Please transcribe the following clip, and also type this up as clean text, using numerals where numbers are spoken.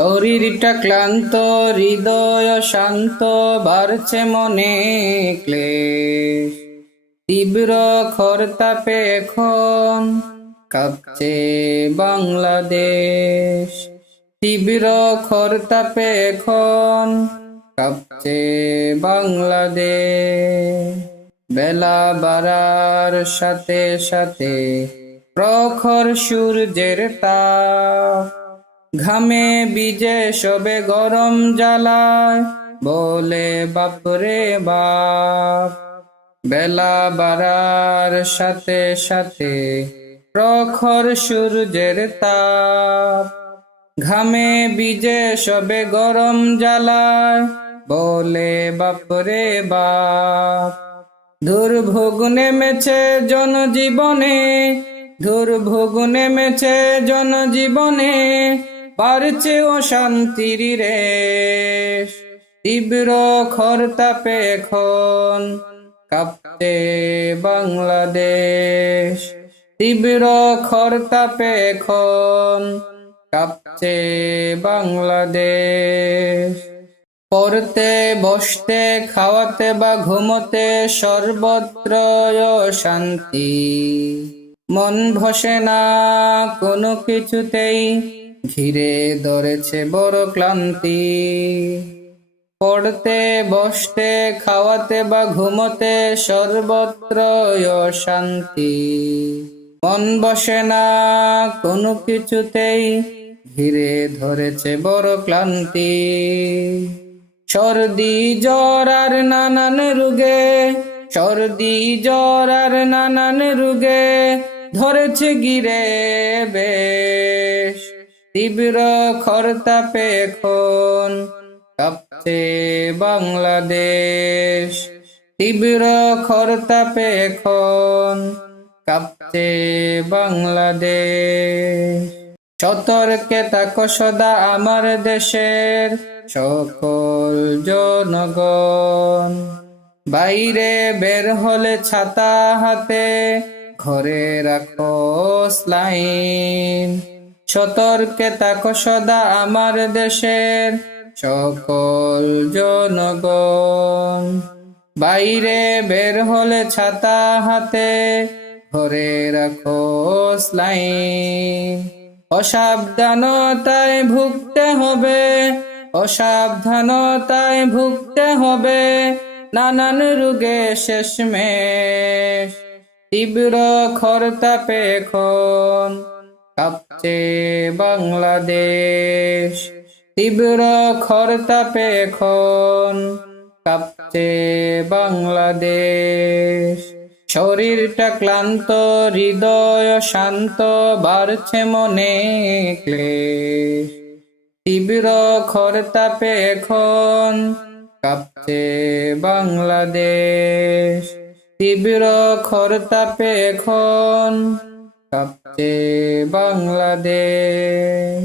শরীরটা ক্লান্ত, হৃদয় শান্ত, বাড়ছে মনে ক্লেশ। তীব্র খরতাপে এখন কাঁপছে বাংলাদেশ। তীব্র খরতাপে এখন কাঁপছে বাংলাদেশ। বেলা বাড়ার সাথে সাথে প্রখর সূর্যের তাপ, ঘামে ভিজে সবে গরম জ্বালায়, বলে বাপরে বাপ। বেলা বাড়ার সাথে সাথে প্রখর সূর্যের তাপ, ঘামে ভিজে সবে গরম জ্বালায়, বলে বাপরে বাপ। দুর্ভোগ নেমেছে জনজীবনে, দুর্ভোগ নেমেছে জনজীবনে, বাড়ছে অশান্তির রেশ। তীব্র খরতাপে এখন কাঁপছে বাংলাদেশ। তীব্র খরতাপে এখন কাঁপছে বাংলাদেশ। পড়তে বসতে খাওয়াতে বা ঘুমোতে সর্বত্র অশান্তি, মন বসে না কোনো কিছুতেই, ঘিরে ধরেছে বড় ক্লান্তি। পড়তে বসতে খাওয়াতে বা ঘুমোতে সর্বত্র অশান্তি, মন বসে না কোনো কিছুতেই, ঘিরে ধরেছে বড় ক্লান্তি। সর্দি জ্বর আর নানান রোগে, সর্দি জ্বর আর নানান রোগে ধরেছে গিরে বেশ। তীব্র খরতাপে এখন কাঁপছে বাংলাদেশ। তীব্র খরতাপে এখন কাঁপছে বাংলাদেশ। সতর্কে থাকো সদা আমার দেশের সকল জনগণ, বাইরে বের হলে ছাতা হাতে, ঘরে রাখো স্লাইন। সতর্কে থাকো সদা আমার দেশের সকল জনগণ, বাইরে বের হলে ছাতা হাতে, ঘরে রাখো স্লাইন। অসাবধানতায় ভুগতে হবে, অসাবধানতায় ভুগতে হবে নানান রোগে শেষমেশ। তীব্র খরতাপে এখন কাঁপছে বাংলাদেশ। তীব্র খরতাপে এখন কাঁপছে বাংলাদেশ। শরীরটা ক্লান্ত, হৃদয় শান্ত, বাড়ছে মনে ক্লেশ। তীব্র খরতাপে এখন কাঁপছে বাংলাদেশ। তীব্র খরতাপে এখন কাঁপছে বাংলাদেশ।